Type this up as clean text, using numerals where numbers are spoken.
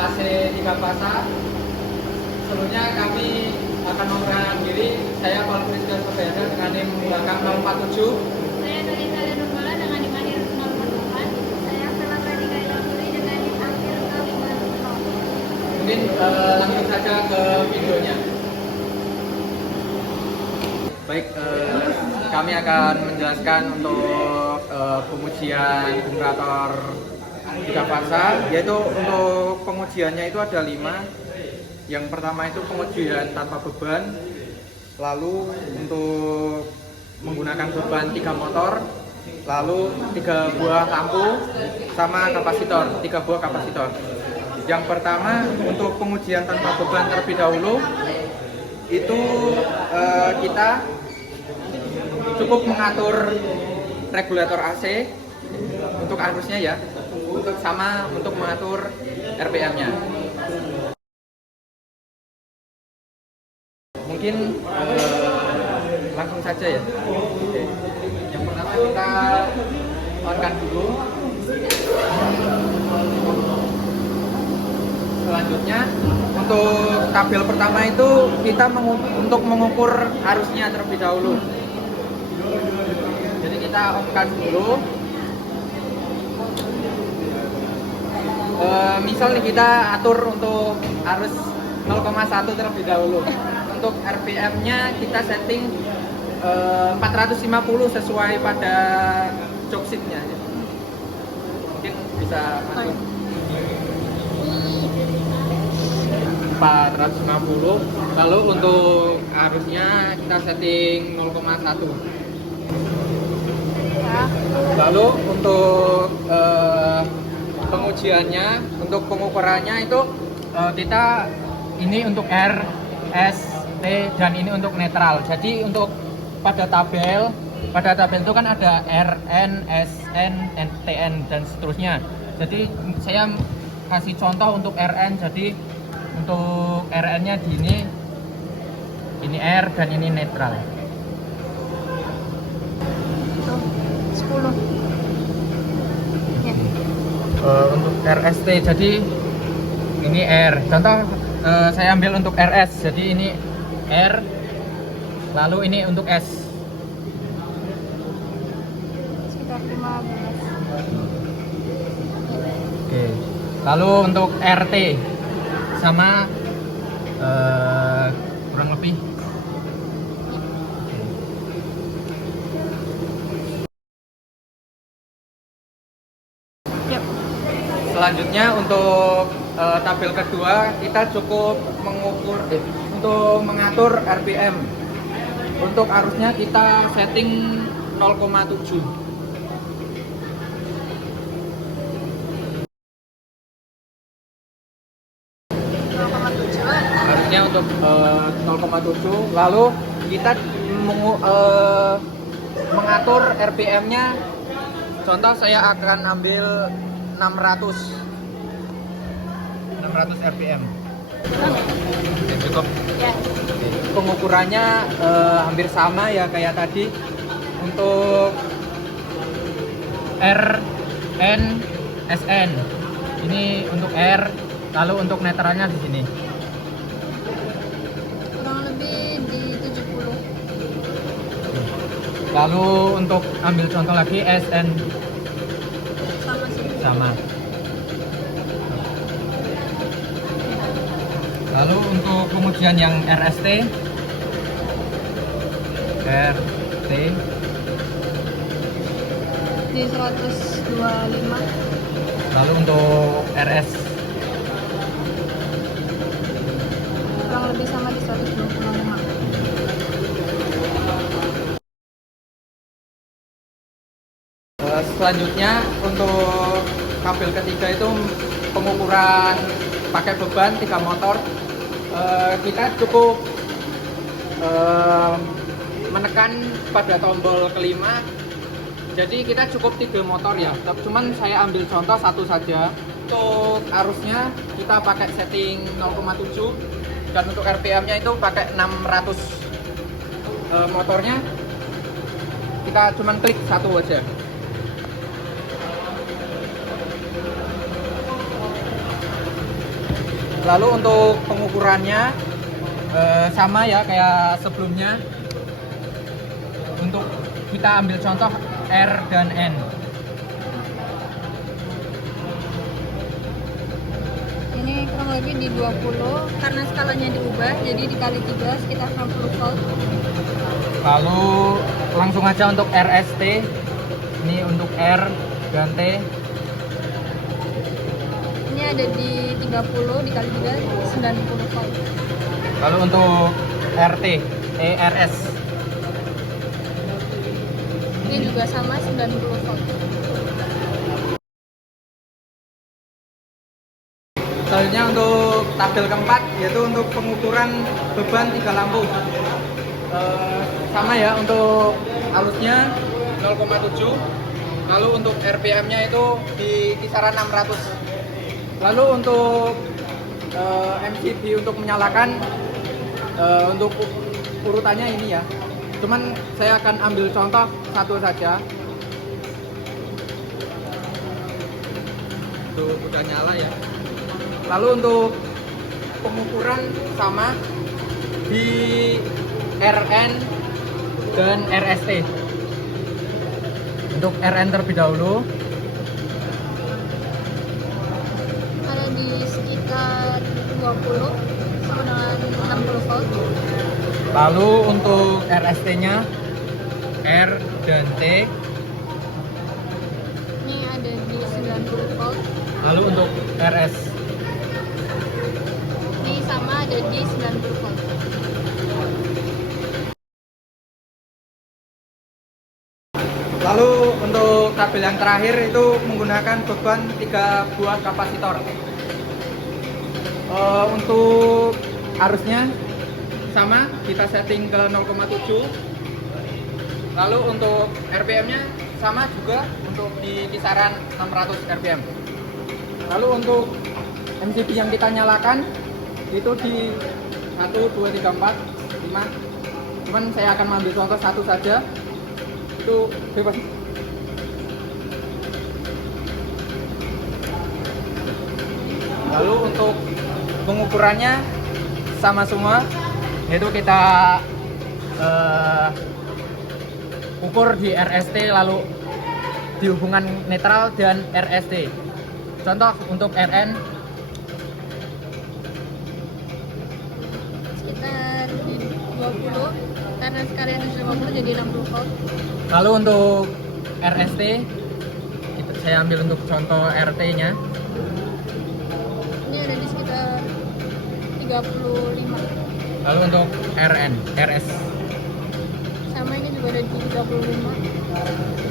AC 3 fasa. Sebelumnya kami akan memperkenalkan diri. Saya Paul Christian Sofeda dengan NIM belakang 047. Saya Kalisa Nurmala dengan NIM akhir 048. Saya Stella Pradika Ilanturi dengan NIM akhir 050. Mungkin langsung saja ke videonya. Baik, kami akan menjelaskan untuk pengujian generator 3 fasa, yaitu untuk pengujiannya itu ada 5. Yang pertama itu pengujian tanpa beban, lalu untuk menggunakan beban 3 motor, lalu 3 buah lampu sama kapasitor, 3 buah kapasitor. Yang pertama untuk pengujian tanpa beban terlebih dahulu itu kita cukup mengatur regulator AC untuk arusnya ya, untuk mengatur RPM-nya. Mungkin langsung saja ya. Oke. Yang pertama kita on-kan dulu. Selanjutnya untuk tabel pertama itu kita untuk mengukur arusnya terlebih dahulu. Jadi kita on-kan dulu. Misal nih kita atur untuk arus 0,1 terlebih dahulu. Untuk RPM-nya kita setting 450 sesuai pada jogseat-nya. Mungkin bisa masuk 450. Lalu untuk arusnya kita setting 0,1. Lalu untuk pengujiannya, untuk pengukurannya itu kita ini untuk R, S, T, dan ini untuk netral. Jadi untuk pada tabel itu kan ada R, N, S, N, T, N dan seterusnya. Jadi saya kasih contoh untuk RN. Jadi untuk RN-nya di ini R dan ini netral. 10. Ya. Untuk RST jadi ini R. Contoh saya ambil untuk RS. Jadi ini R, lalu ini untuk S. Sekitar 15. Oke. Lalu untuk RT sama kurang lebih. Yap. Selanjutnya untuk tabel kedua kita cukup untuk mengatur RPM. Untuk arusnya kita setting 0,7. Arusnya untuk 0,7. Lalu kita mengatur RPM-nya. Contoh saya akan ambil 600 RPM. Cukup. Ya. Pengukurannya hampir sama ya kayak tadi. Untuk R, N, S, N. Ini untuk R, lalu untuk netralnya di sini. Kurang lebih di 70. Lalu untuk ambil contoh lagi S, N Sama sih. sama. Lalu untuk pengujian yang RST, RT Di 125. lalu untuk RS Kurang lebih sama di 125. Selanjutnya untuk tabel ketiga itu pengukuran pakai beban 3 motor. Kita cukup menekan pada tombol kelima. Jadi kita cukup 3 motor ya. Cuman saya ambil contoh satu saja. Untuk arusnya kita pakai setting 0,7 dan untuk RPM-nya itu pakai 600. Motornya kita cuman klik satu aja. Lalu untuk pengukurannya sama ya kayak sebelumnya. Untuk kita ambil contoh R dan N. Ini kurang lebih di 20 karena skalanya diubah jadi dikali 3 sekitar 60 volt. Lalu langsung aja untuk RST. Ini untuk R dan T. Ini ada di 30 dikali 3 90 volt. Lalu untuk RT, RS. Ini juga sama 90 volt. Selanjutnya untuk tabel keempat yaitu untuk pengukuran beban 3 lampu. Sama ya untuk arusnya 0,7. Lalu untuk RPM-nya itu di kisaran 600. Lalu untuk MCB untuk menyalakan untuk urutannya ini ya. Cuman saya akan ambil contoh satu saja. Tuh udah nyala ya. Lalu untuk pengukuran sama di RN dan RST. Untuk RN terlebih dahulu. Ada di sekitar 20 sama dengan 60 volt. Lalu untuk RST-nya R dan T. Ini ada di 90 volt. Lalu untuk RS. Ini sama ada di 90 volt. Lalu untuk tabel yang terakhir itu menggunakan beban 3 buah kapasitor. Untuk arusnya sama, kita setting ke 0,7. Lalu untuk RPM-nya sama juga untuk di kisaran 600 RPM. Lalu untuk MCB yang kita nyalakan itu di 1, 2, 3, 4, 5. Cuman saya akan mengambil contoh satu saja. Itu bebas. Lalu untuk pengukurannya sama semua, yaitu kita ukur di RST lalu di hubungan netral dan RST. Contoh untuk RN Sekitar di 20 karena sekalian 50 jadi 60 volt. Lalu untuk RST saya ambil untuk contoh RT-nya. Ini ada di sekitar 35. Lalu untuk RN, RS. Sama ini juga ada di 35.